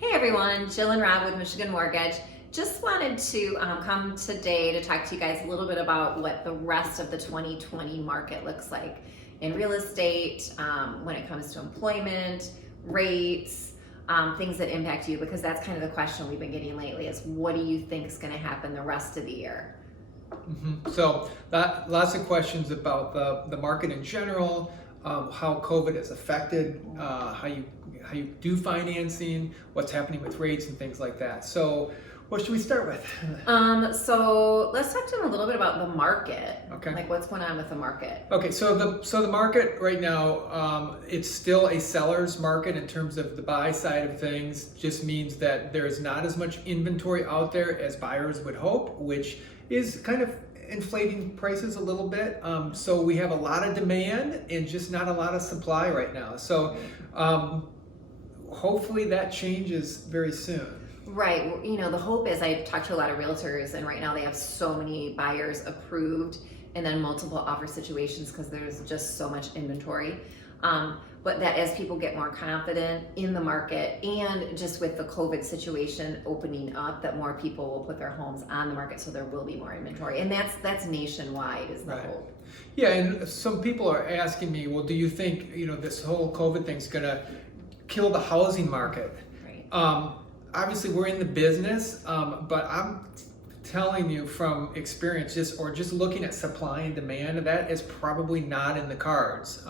Hey everyone, Jill and Rob with Michigan Mortgage. Just wanted to come today to talk to you guys a little bit about what the rest of the 2020 market looks like in real estate, when it comes to employment, rates, things that impact you, because that's kind of the question we've been getting lately is what do you think is going to happen the rest of the year? So lots of questions about the market in general, how COVID has affected how you do financing, what's happening with rates and things like that. So what should we start with? So let's talk to them a little bit about the market. Okay. Like what's going on with the market? Okay, so the market right now, it's still a seller's market in terms of the buy side of things. Just means that there is not as much inventory out there as buyers would hope, which is kind of inflating prices a little bit. So we have a lot of demand and just not a lot of supply right now. So hopefully that changes very soon. Right. You know, the hope is I talked to a lot of realtors, and right now they have so many buyers approved and then multiple offer situations because there's just so much inventory. But that as people get more confident in the market and just with the COVID situation opening up, that more people will put their homes on the market, so there will be more inventory. And that's nationwide is the Right. hope. Yeah, and some people are asking me, well, do you think, this whole COVID thing's gonna kill the housing market? Right. Obviously we're in the business, but I'm telling you from experience, just looking at supply and demand, that is probably not in the cards.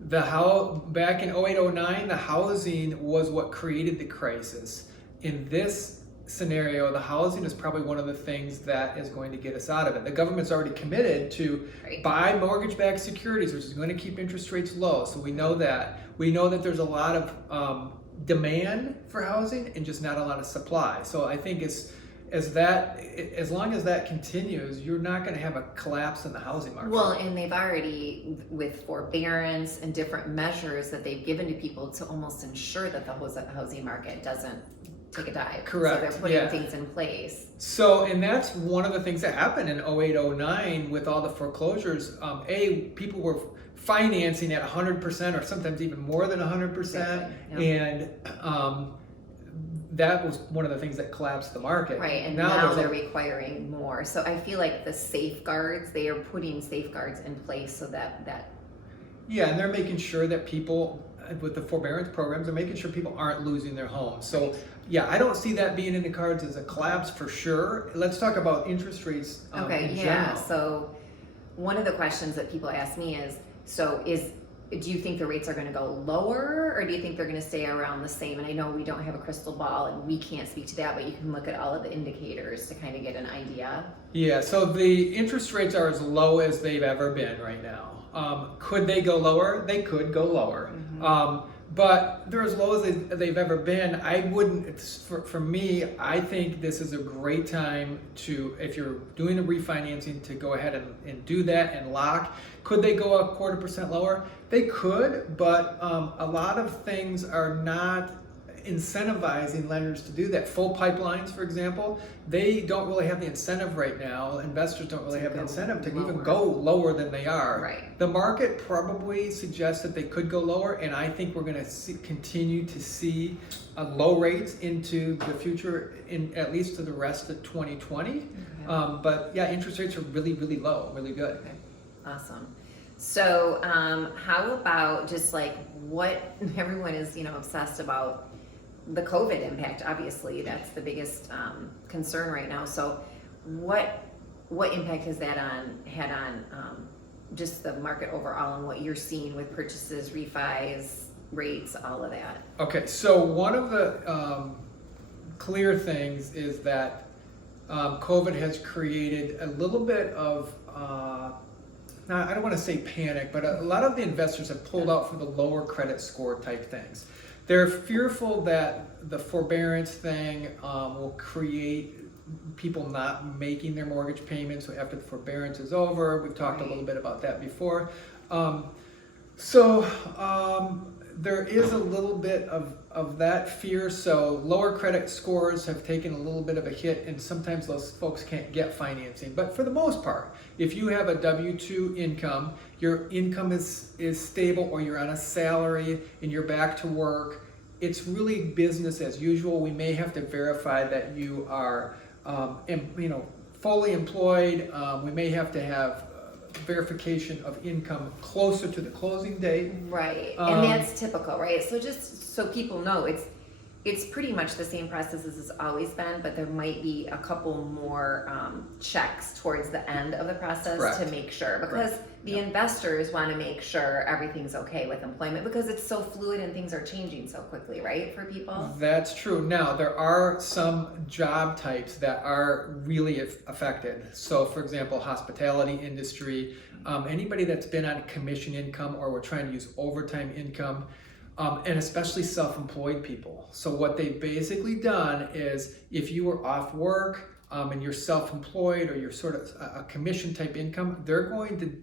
Back in 0809, the housing was what created the crisis. In this scenario, the housing is probably one of the things that is going to get us out of it. The government's already committed to buy mortgage-backed securities, which is going to keep interest rates low. So we know that. We know that there's a lot of demand for housing and just not a lot of supply. So I think as long as that continues, you're not going to have a collapse in the housing market. Well, and they've already, with forbearance and different measures that they've given to people to almost ensure that the housing market doesn't take a dive. Correct. So they're putting things in place. So, and that's one of the things that happened in 08, 09 with all the foreclosures. People were financing at 100% or sometimes even more than 100%. Exactly. Yeah. And that was one of the things that collapsed the market. Right, and now they're requiring more. So I feel like the safeguards, they are putting safeguards in place so that. Yeah, and they're making sure that people, with the forbearance programs, they're making sure people aren't losing their homes. So yeah, I don't see that being in the cards as a collapse for sure. Let's talk about interest rates in general. So one of the questions that people ask me is, do you think the rates are going to go lower, or do you think they're going to stay around the same? And I know we don't have a crystal ball and we can't speak to that, but you can look at all of the indicators to kind of get an idea. Yeah, so the interest rates are as low as they've ever been right now. Could they go lower? They could go lower. Mm-hmm. But they're as low as they've ever been. I wouldn't, for me, I think this is a great time to, if you're doing a refinancing, to go ahead and do that and lock. Could they go a 0.25% lower? They could, but a lot of things are not incentivizing lenders to do that. Full pipelines, for example, they don't really have the incentive right now. Investors don't really have the incentive to even go lower than they are. Right. The market probably suggests that they could go lower, and I think we're going to continue to see low rates into the future, at least to the rest of 2020. Okay. But yeah, interest rates are really, really low, really good. Okay. Awesome. So how about just like what everyone is, obsessed about, the COVID impact? Obviously, that's the biggest concern right now. So what impact has that had on just the market overall and what you're seeing with purchases, refis, rates, all of that? Okay, so one of the clear things is that COVID has created a little bit of now, I don't want to say panic, but a lot of the investors have pulled out for the lower credit score type things. They're fearful that the forbearance thing will create people not making their mortgage payments after the forbearance is over. We've talked a little bit about that before. There is a little bit of that fear. So lower credit scores have taken a little bit of a hit, and sometimes those folks can't get financing. But for the most part, if you have a W-2 income, your income is stable, or you're on a salary and you're back to work, it's really business as usual. We may have to verify that you are, fully employed. We may have to have verification of income closer to the closing date. Right, Um, and that's typical, right? So just so people know, it's pretty much the same process as it's always been, but there might be a couple more checks towards the end of the process Correct. to make sure, because the investors want to make sure everything's okay with employment, because it's so fluid and things are changing so quickly, right, for people? That's true. Now, there are some job types that are really affected. So, for example, hospitality industry, anybody that's been on commission income, or we're trying to use overtime income, and especially self-employed people. So what they've basically done is, if you were off work and you're self-employed, or you're sort of a commission type income, they're going to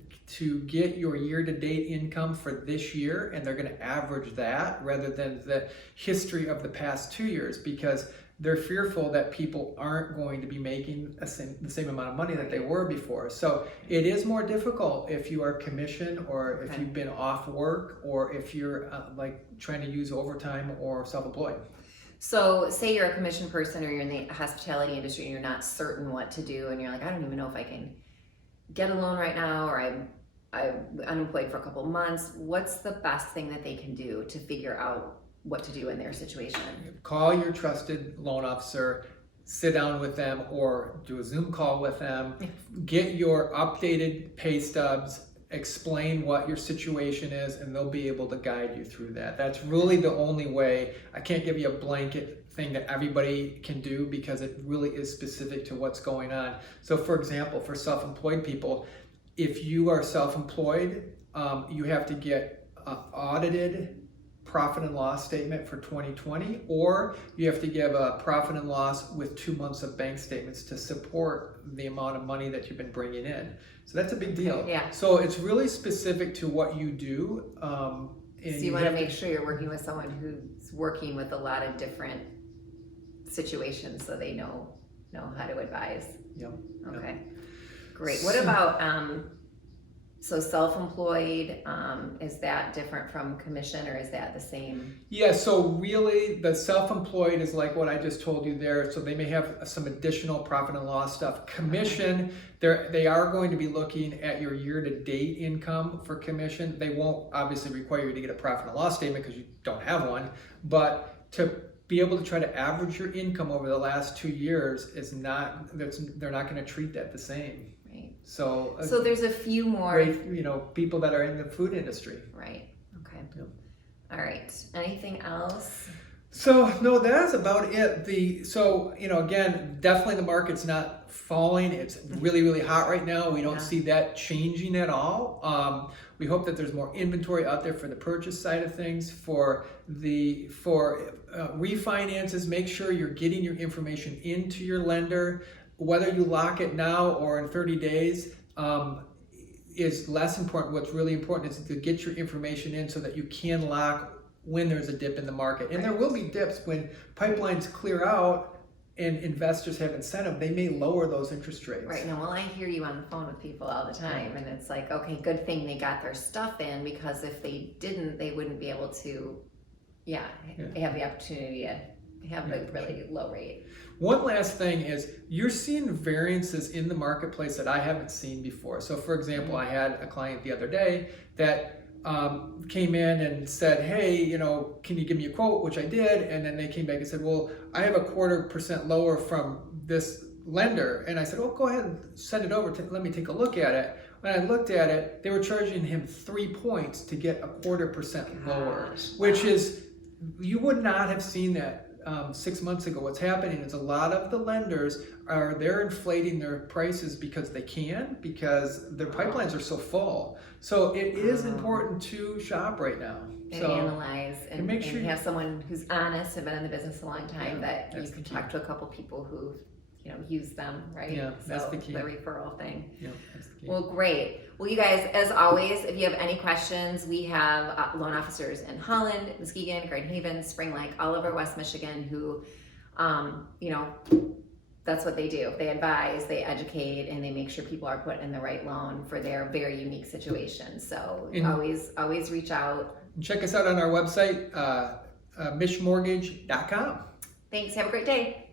get your year-to-date income for this year, and they're going to average that rather than the history of the past 2 years, because they're fearful that people aren't going to be making the same amount of money that they were before. So it is more difficult if you are commission, or if you've been off work, or if you're trying to use overtime or self-employed. So say you're a commission person, or you're in the hospitality industry and you're not certain what to do, and you're like, I don't even know if I can get a loan right now, or I'm unemployed for a couple months. What's the best thing that they can do to figure out what to do in their situation? Call your trusted loan officer, sit down with them, or do a Zoom call with them, get your updated pay stubs, explain what your situation is, and they'll be able to guide you through that. That's really the only way. I can't give you a blanket thing that everybody can do, because it really is specific to what's going on. So for example, for self-employed people, if you are self-employed, you have to get an audited profit and loss statement for 2020, or you have to give a profit and loss with 2 months of bank statements to support the amount of money that you've been bringing in. So that's a big deal. Yeah. So it's really specific to what you do. So you want to make sure you're working with someone who's working with a lot of different situations, so they know how to advise. Yep. Okay. Great. What about so self-employed, is that different from commission, or is that the same? Yeah, so really the self-employed is like what I just told you there. So they may have some additional profit and loss stuff. Commission, they are going to be looking at your year-to-date income for commission. They won't obviously require you to get a profit and loss statement, because you don't have one, but to be able to try to average your income over the last 2 years is they're not going to treat that the same. Right. So there's a few more, people that are in the food industry. right? Okay. Yep. All right. Anything else? So no, that's about it. Again, definitely the market's not falling. It's really, really hot right now. We don't see that changing at all. We hope that there's more inventory out there for the purchase side of things. For refinances, make sure you're getting your information into your lender. Whether you lock it now or in 30 days is less important. What's really important is to get your information in, so that you can lock when there's a dip in the market. And there will be dips when pipelines clear out and investors have incentive. They may lower those interest rates. Right. No, well, I hear you on the phone with people all the time, and it's like, okay, good thing they got their stuff in, because if they didn't, they wouldn't be able to, have the opportunity to have a really low rate. One last thing is, you're seeing variances in the marketplace that I haven't seen before. So for example, I had a client the other day that came in and said, hey, can you give me a quote? Which I did. And then they came back and said, well, I have a 0.25% lower from this lender. And I said, oh, go ahead and send it over. Let me take a look at it. When I looked at it, they were charging him 3 points to get a 0.25% lower, which is, you would not have seen that 6 months ago. What's happening is, a lot of the lenders they're inflating their prices because they can, because their pipelines are so full. So it is important to shop right now. And analyze and make sure and have someone who's honest and been in the business a long time, that you that's can the key. talk to a couple people who use them, right? Yeah, that's the key. The referral thing. Yeah, that's the key. Well, great. Well, you guys, as always, if you have any questions, we have loan officers in Holland, Muskegon, Grand Haven, Spring Lake, all over West Michigan who, that's what they do. They advise, they educate, and they make sure people are put in the right loan for their very unique situation. So always reach out. Check us out on our website, mishmortgage.com. Thanks. Have a great day.